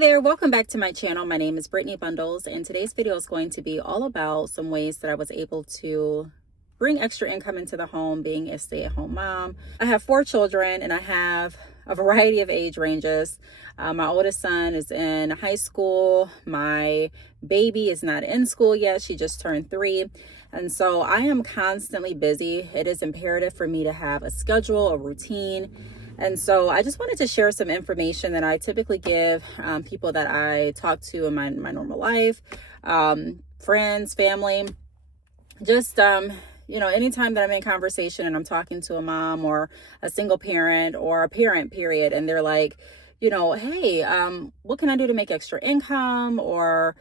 there, welcome back to my channel. My name is Brittney Bundles, and today's video is going to be all about some ways that I was able to bring extra income into the home being a stay-at-home mom. I have 4 children and I have a variety of age ranges. My oldest son is in high school. My baby is not in school yet. She just turned 3. And so I am constantly busy. It is imperative for me to have a schedule, a routine. And so I just wanted to share some information that I typically give people that I talk to in my normal life, friends, family, just, anytime that I'm in conversation and I'm talking to a mom or a single parent or a parent period, and they're like, hey, what can I do to make extra income? Or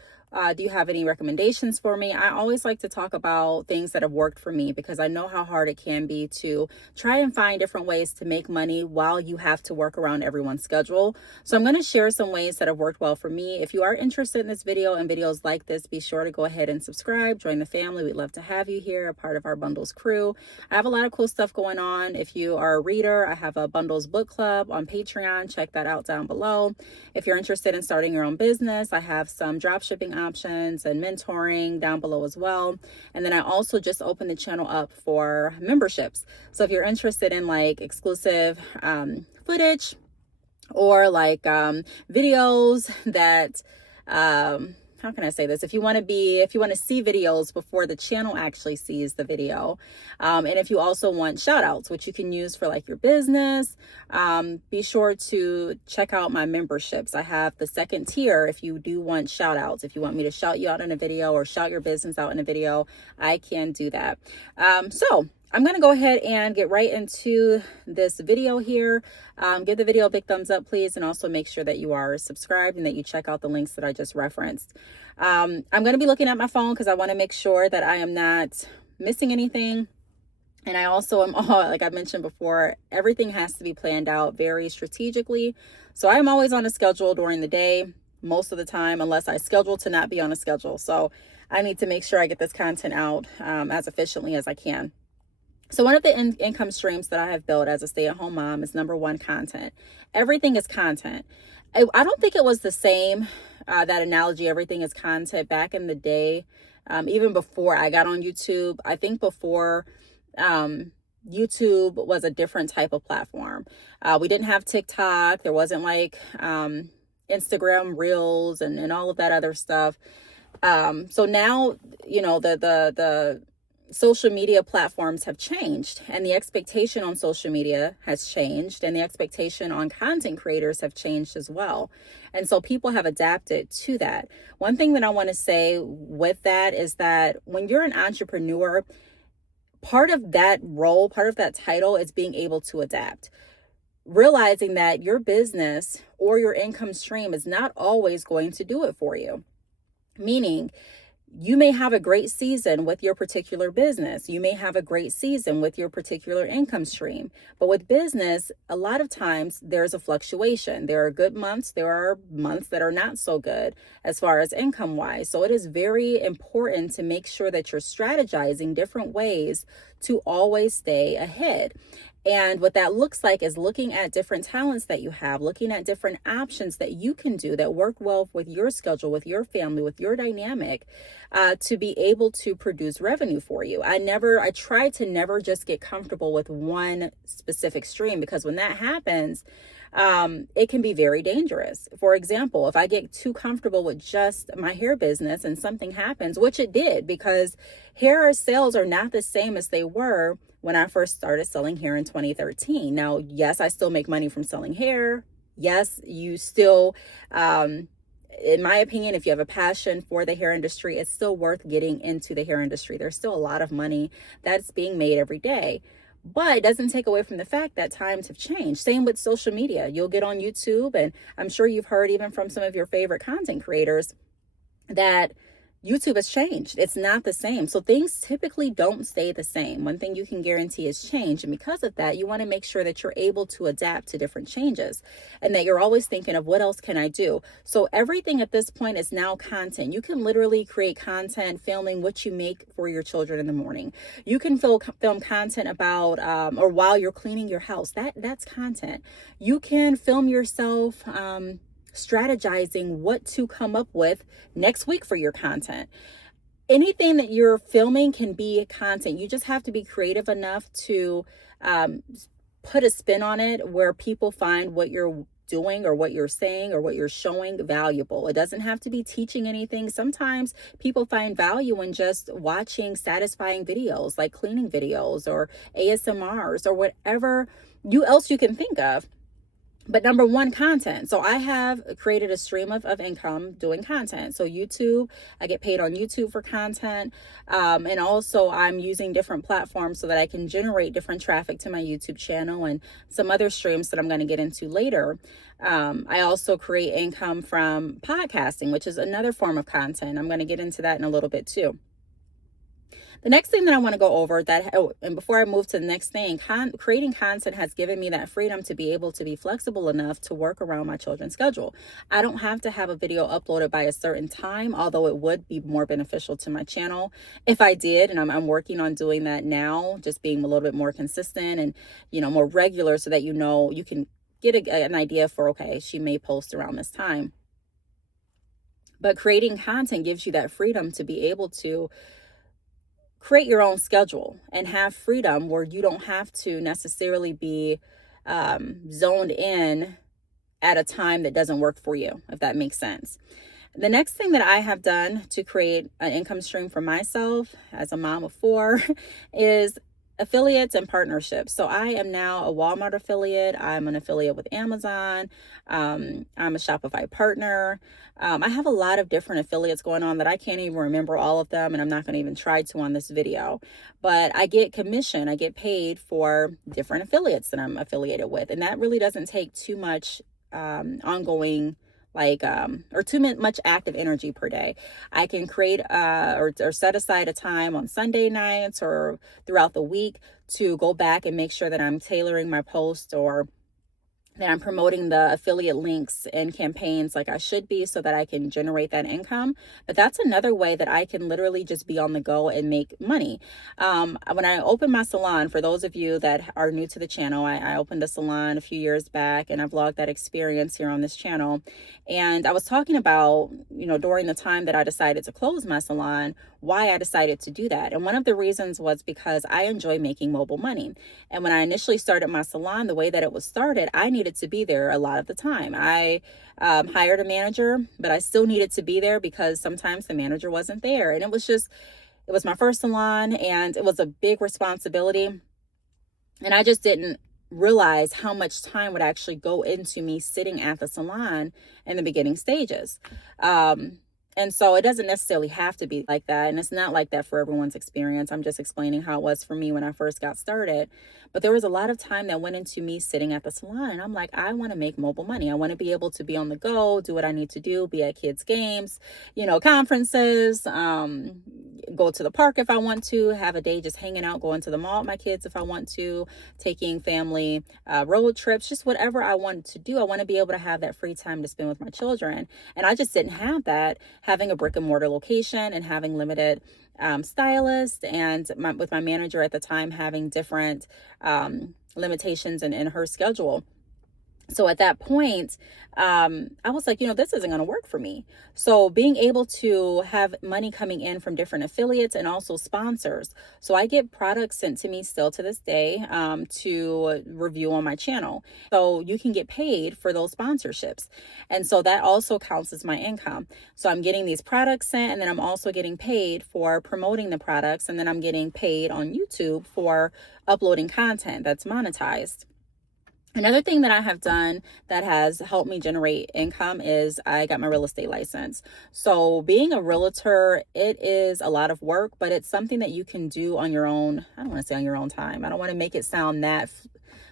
do you have any recommendations for me? I always like to talk about things that have worked for me because I know how hard it can be to try and find different ways to make money while you have to work around everyone's schedule. So I'm going to share some ways that have worked well for me. If you are interested in this video and videos like this, be sure to go ahead and subscribe, join the family. We'd love to have you here, a part of our Bundles crew. I have a lot of cool stuff going on. If you are a reader, I have a Bundles book club on Patreon. Check that out down below. If you're interested in starting your own business, I have some dropshipping options and mentoring down below as well. And then I also just opened the channel up for memberships. So if you're interested in like exclusive footage or like videos that how can I say this? If you want to see videos before the channel actually sees the video, and if you also want shout outs, which you can use for like your business, be sure to check out my memberships. I have the second tier if you do want shout outs. If you want me to shout you out in a video or shout your business out in a video, I can do that. So I'm going to go ahead and get right into this video here. Give the video a big thumbs up, please. And also make sure that you are subscribed and that you check out the links that I just referenced. I'm going to be looking at my phone because I want to make sure that I am not missing anything. And I also am, like I mentioned before, everything has to be planned out very strategically. So I'm always on a schedule during the day, most of the time, unless I schedule to not be on a schedule. So I need to make sure I get this content out as efficiently as I can. So one of the income streams that I have built as a stay-at-home mom is number 1, content. Everything is content. I don't think it was the same, that analogy, everything is content, back in the day, even before I got on YouTube. I think before YouTube was a different type of platform. We didn't have TikTok. There wasn't like Instagram Reels and all of that other stuff. So now, the social media platforms have changed, and the expectation on social media has changed, and the expectation on content creators have changed as well. And so people have adapted to that. One thing that I want to say with that is that when you're an entrepreneur, part of that role, part of that title is being able to adapt. Realizing that your business or your income stream is not always going to do it for you. Meaning, you may have a great season with your particular business. You may have a great season with your particular income stream. But with business, a lot of times there's a fluctuation. There are good months. There are months that are not so good as far as income wise. So it is very important to make sure that you're strategizing different ways to always stay ahead. And what that looks like is looking at different talents that you have, looking at different options that you can do that work well with your schedule, with your family, with your dynamic, to be able to produce revenue for you. I try to never just get comfortable with one specific stream, because when that happens, it can be very dangerous. For example, if I get too comfortable with just my hair business and something happens, which it did, because hair sales are not the same as they were when I first started selling hair in 2013. Now, yes, I still make money from selling hair. Yes, you still, in my opinion, if you have a passion for the hair industry, it's still worth getting into the hair industry. There's still a lot of money that's being made every day. But it doesn't take away from the fact that times have changed. Same with social media. You'll get on YouTube, and I'm sure you've heard even from some of your favorite content creators that YouTube has changed. It's not the same. So things typically don't stay the same. One thing you can guarantee is change. And because of that, you want to make sure that you're able to adapt to different changes and that you're always thinking of what else can I do? So everything at this point is now content. You can literally create content filming what you make for your children in the morning. You can film content about or while you're cleaning your house. That's content. You can film yourself strategizing what to come up with next week for your content. Anything that you're filming can be content. You just have to be creative enough to put a spin on it where people find what you're doing or what you're saying or what you're showing valuable. It doesn't have to be teaching anything. Sometimes people find value in just watching satisfying videos like cleaning videos or ASMRs or whatever else you can think of. But number one, content. So I have created a stream of income doing content. So YouTube, I get paid on YouTube for content. And also I'm using different platforms so that I can generate different traffic to my YouTube channel and some other streams that I'm going to get into later. I also create income from podcasting, which is another form of content. I'm going to get into that in a little bit too. The next thing that I want to go over and before I move to the next thing, creating content has given me that freedom to be able to be flexible enough to work around my children's schedule. I don't have to have a video uploaded by a certain time, although it would be more beneficial to my channel if I did. And I'm working on doing that now, just being a little bit more consistent and, more regular so that, you can get an idea for, okay, she may post around this time. But creating content gives you that freedom to be able to create your own schedule and have freedom where you don't have to necessarily be zoned in at a time that doesn't work for you, if that makes sense. The next thing that I have done to create an income stream for myself as a mom of 4 is affiliates and partnerships. So I am now a Walmart affiliate. I'm an affiliate with Amazon. I'm a Shopify partner. I have a lot of different affiliates going on that I can't even remember all of them, and I'm not going to even try to on this video. But I get commission. I get paid for different affiliates that I'm affiliated with, and that really doesn't take too much ongoing or too much active energy per day. I can create or set aside a time on Sunday nights or throughout the week to go back and make sure that I'm tailoring my post or that I'm promoting the affiliate links and campaigns like I should be so that I can generate that income. But that's another way that I can literally just be on the go and make money. When I opened my salon, for those of you that are new to the channel, I opened a salon a few years back and I vlogged that experience here on this channel. And I was talking about, during the time that I decided to close my salon, why I decided to do that. And one of the reasons was because I enjoy making mobile money. And when I initially started my salon, the way that it was started, I needed to be there a lot of the time. I hired a manager, but I still needed to be there because sometimes the manager wasn't there. And it was my first salon and it was a big responsibility. And I just didn't realize how much time would actually go into me sitting at the salon in the beginning stages. And so it doesn't necessarily have to be like that. And it's not like that for everyone's experience. I'm just explaining how it was for me when I first got started. But there was a lot of time that went into me sitting at the salon. And I'm like, I want to make mobile money. I want to be able to be on the go, do what I need to do, be at kids' games, conferences, go to the park if I want to, have a day just hanging out, going to the mall with my kids if I want to, taking family road trips, just whatever I want to do. I want to be able to have that free time to spend with my children. And I just didn't have that, having a brick and mortar location and having limited stylists and with my manager at the time having different limitations in her schedule. So at that point, I was like, this isn't going to work for me. So being able to have money coming in from different affiliates and also sponsors. So I get products sent to me still to this day to review on my channel. So you can get paid for those sponsorships. And so that also counts as my income. So I'm getting these products sent and then I'm also getting paid for promoting the products. And then I'm getting paid on YouTube for uploading content that's monetized. Another thing that I have done that has helped me generate income is I got my real estate license. So being a realtor, it is a lot of work, but it's something that you can do on your own. I don't want to say on your own time. I don't want to make it sound that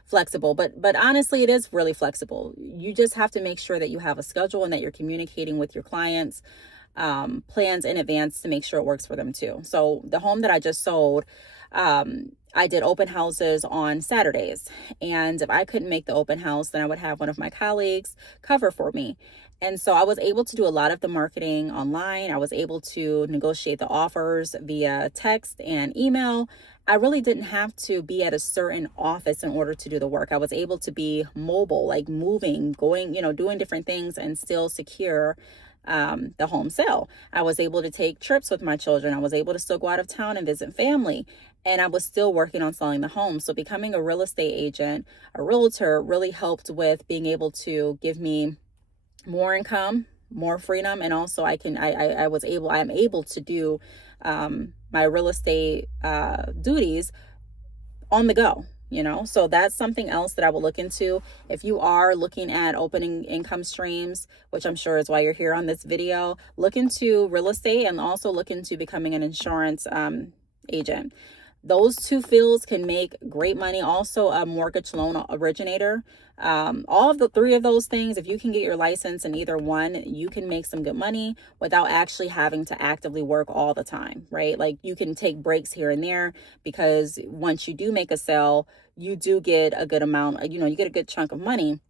flexible, but honestly, it is really flexible. You just have to make sure that you have a schedule and that you're communicating with your clients plans in advance to make sure it works for them too. So the home that I just sold, I did open houses on Saturdays. And if I couldn't make the open house, then I would have one of my colleagues cover for me. And so I was able to do a lot of the marketing online. I was able to negotiate the offers via text and email. I really didn't have to be at a certain office in order to do the work. I was able to be mobile, like moving, going, doing different things and still secure the home sale. I was able to take trips with my children. I was able to still go out of town and visit family. And I was still working on selling the home. So becoming a real estate agent, a realtor, really helped with being able to give me more income, more freedom, and also I am able to do my real estate duties on the go. So that's something else that I will look into. If you are looking at opening income streams, which I'm sure is why you're here on this video, look into real estate and also look into becoming an insurance agent. Those two fields can make great money. Also, a mortgage loan originator. All of the three of those things, if you can get your license in either one, you can make some good money without actually having to actively work all the time, right? Like you can take breaks here and there, because once you do make a sale, you do get a good amount, you get a good chunk of money.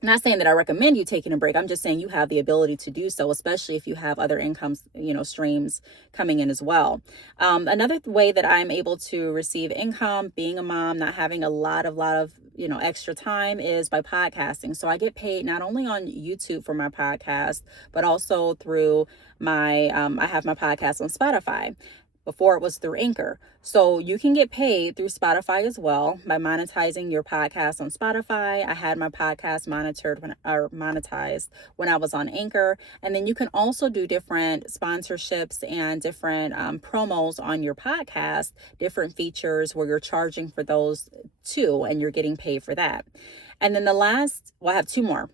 I'm not saying that I recommend you taking a break. I'm just saying you have the ability to do so, especially if you have other income, streams coming in as well. Another way that I'm able to receive income, being a mom, not having a lot of extra time, is by podcasting. So I get paid not only on YouTube for my podcast, but also through my, I have my podcast on Spotify. Before it was through Anchor. So you can get paid through Spotify as well by monetizing your podcast on Spotify. I had my podcast monetized when I was on Anchor. And then you can also do different sponsorships and different promos on your podcast, different features where you're charging for those too, and you're getting paid for that. And then I have two more.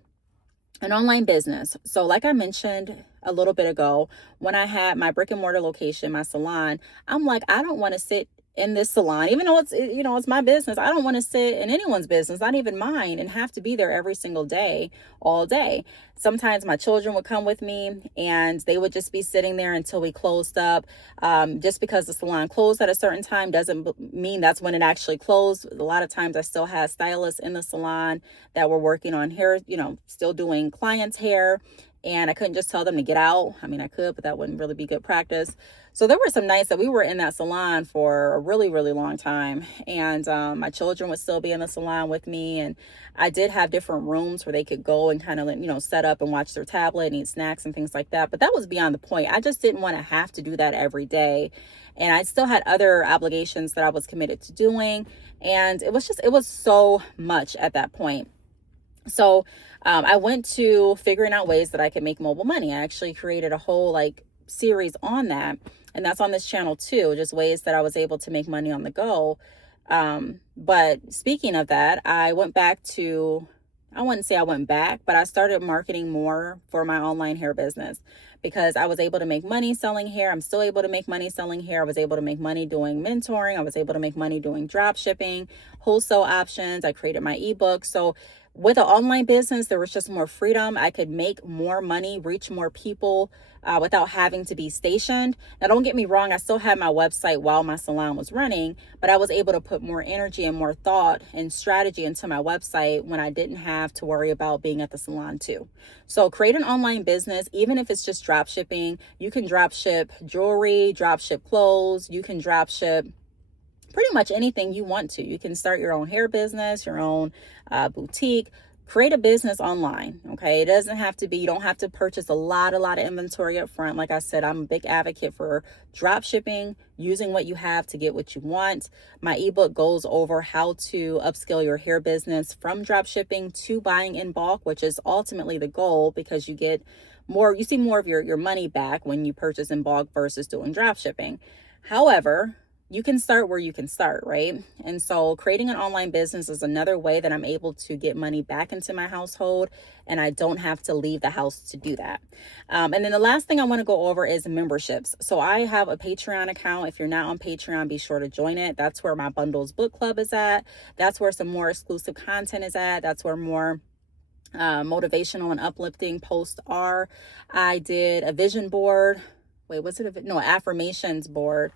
An online business. So like I mentioned a little bit ago, when I had my brick and mortar location, my salon, I'm like, I don't want to sit in this salon, even though it's my business. I don't want to sit in anyone's business, not even mine, and have to be there every single day, all day. Sometimes my children would come with me and they would just be sitting there until we closed up. Just because the salon closed at a certain time doesn't mean that's when it actually closed. A lot of times I still had stylists in the salon that were working on hair, still doing clients' hair. And I couldn't just tell them to get out. I mean, I could, but that wouldn't really be good practice. So there were some nights that we were in that salon for a really, really long time. And my children would still be in the salon with me. And I did have different rooms where they could go and kind of, set up and watch their tablet and eat snacks and things like that. But that was beyond the point. I just didn't want to have to do that every day. And I still had other obligations that I was committed to doing. And it was so much at that point. So I went to figuring out ways that I could make mobile money. I actually created a whole series on that. And that's on this channel too, just ways that I was able to make money on the go. But speaking of that, I wouldn't say I went back, but I started marketing more for my online hair business, because I was able to make money selling hair. I'm still able to make money selling hair. I was able to make money doing mentoring. I was able to make money doing drop shipping, wholesale options. I created my ebook. So with an online business, there was just more freedom. I could make more money, reach more people without having to be stationed. Now, don't get me wrong. I still had my website while my salon was running, but I was able to put more energy and more thought and strategy into my website when I didn't have to worry about being at the salon too. So create an online business, even if it's just drop shipping. You can drop ship jewelry, drop ship clothes. You can drop ship pretty much anything you want to. You can start your own hair business, your own boutique. Create a business online, okay? It doesn't have to be, you don't have to purchase a lot of inventory up front. Like I said, I'm a big advocate for drop shipping, using what you have to get what you want. My ebook goes over how to upscale your hair business from drop shipping to buying in bulk, which is ultimately the goal, because you see more of your money back when you purchase in bulk versus doing drop shipping. However, you can start where you can start, right? And so creating an online business is another way that I'm able to get money back into my household, and I don't have to leave the house to do that. And then the last thing I want to go over is memberships. So I have a Patreon account. If you're not on Patreon, be sure to join it. That's where my Bundles book club is at. That's where some more exclusive content is at. That's where more motivational and uplifting posts are. I did a vision board. Affirmations board.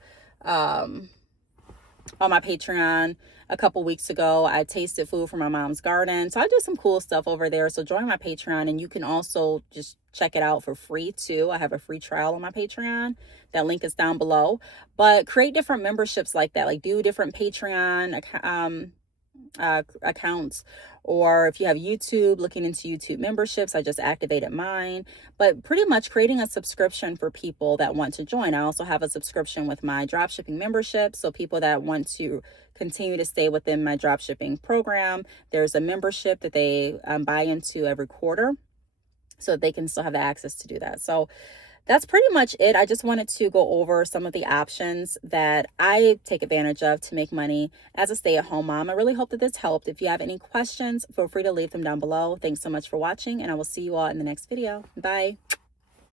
on my Patreon a couple weeks ago. I tasted food from my mom's garden. So I do some cool stuff over there. So join my Patreon, and you can also just check it out for free too. I have a free trial on my Patreon. That link is down below. But create different memberships like that. Like do different Patreon accounts, or if you have YouTube, looking into YouTube memberships. I just activated mine, but pretty much creating a subscription for people that want to join. I also have a subscription with my dropshipping membership, so people that want to continue to stay within my dropshipping program, there's a membership that they buy into every quarter, so they can still have the access to do that. So that's pretty much it. I just wanted to go over some of the options that I take advantage of to make money as a stay-at-home mom. I really hope that this helped. If you have any questions, feel free to leave them down below. Thanks so much for watching, and I will see you all in the next video. Bye.